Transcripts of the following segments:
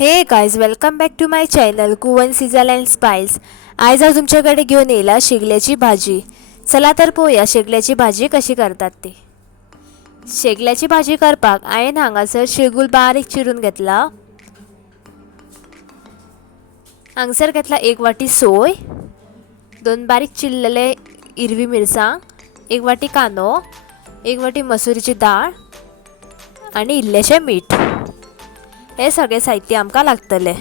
हे guys welcome back to my channel कुवन sizzle and spice. आज तुमच्याकडे घेऊन येला शेगल्याची भाजी। चला तर पोया शेगल्याची भाजी कशी करतात ते। शेगल्याची भाजी करपाक हांवें हांगासर शेगूल बारीक चिरून घेतला। हांगसर घेतला 1 वाटी सोय, 2 बारीक चिरलेले हिरवी मिरसांग, 1 वाटी कांदो, 1 वाटी मसुरीची डाळ आणि इल्लेशें मीठ। हे सगळे साहित्य आमकां लागतले।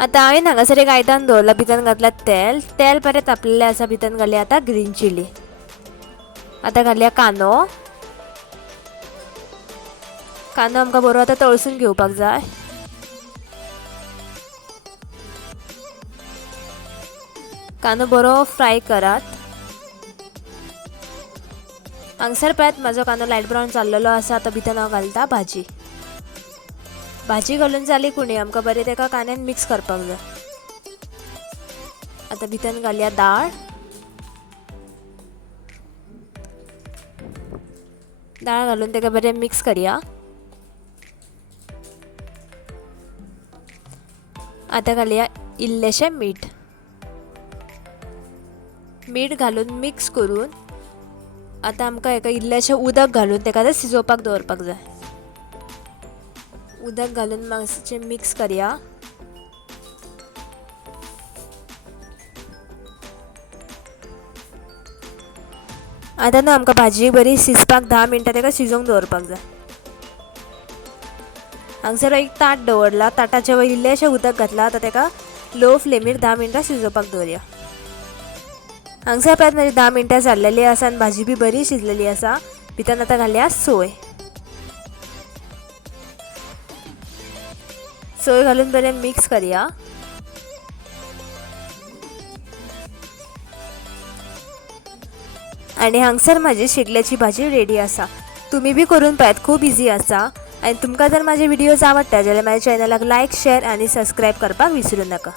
आता हांवें हांगासर एक आयदन दवरला, भितर घातला तेल बरें तापलेलें आसा। भितर घालया आता ग्रीन चिली। आता घालया कांदो आमकां बरो आता तळसून घेवपाक जाय। कांदो बरो फ्राय करात। हांगसर पळयात म्हाजो कांदो लायट ब्रावन जाल्लो आसा। आता भितर हांव घालता भाजी घालून जाली कुणी आमकां बरें तेका कांद्यान मिक्स करपाक जाय। आता भितर घालया डाळ घालून तेका बरें मिक्स करया। आता घालया इल्लेशें मीठ घालून मिक्स करून आता आमकां हेका इल्लेशें उदक घालून तेका शिजोवपाक दवरपाक जाय। उदक घालून मातशें मिक्स करया। आता न्हू आमकां भाजी बरी शिजपाक 10 मिनटां तेका शिजोवंक दवरपाक जाय। हांगसर एक ताट दवरला, ताटाच्या वयर इल्लेशें उदक घातला। आता तेका लो फ्लेमीर 10 मिनटां शिजोवपाक दवरया। हांगसर पळयात म्हजी 10 मिनटां जाल्लेली आसा आनी भाजी बी बरी शिजलेली आसा। भितर आता घालया सोय घालून बरें मिक्स करया। आणि हांगसर माझी शेगल्याची भाजी रेडी आसा। तुम्ही बी करून पळयात, खूप इजी आसा। आणि तुमकां जर माझे व्हिडिओज आवडटा जाल्यार माझ्या चॅनलाक लाईक, शेअर आणि सबस्क्राईब करपाक विसरू नका।